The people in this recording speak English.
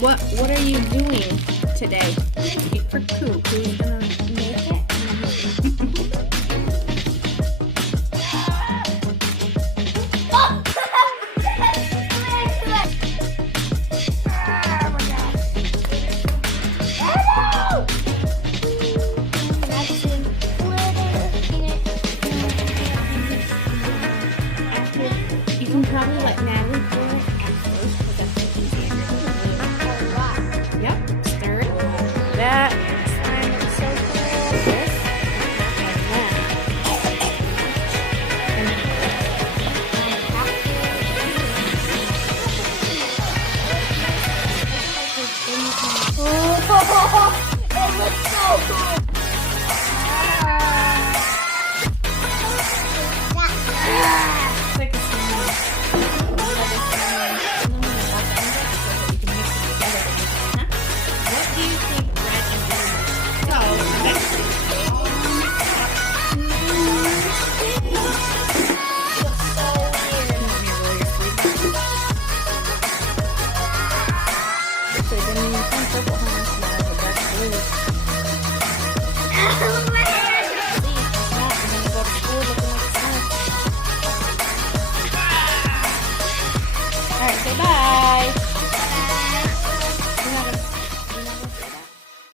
What are you doing today? For Coop, who's gonna make it? You can probably let Natalie pour it afterwards because that's easier. Yep, stir it. That slime is so cool. This It looks so cool.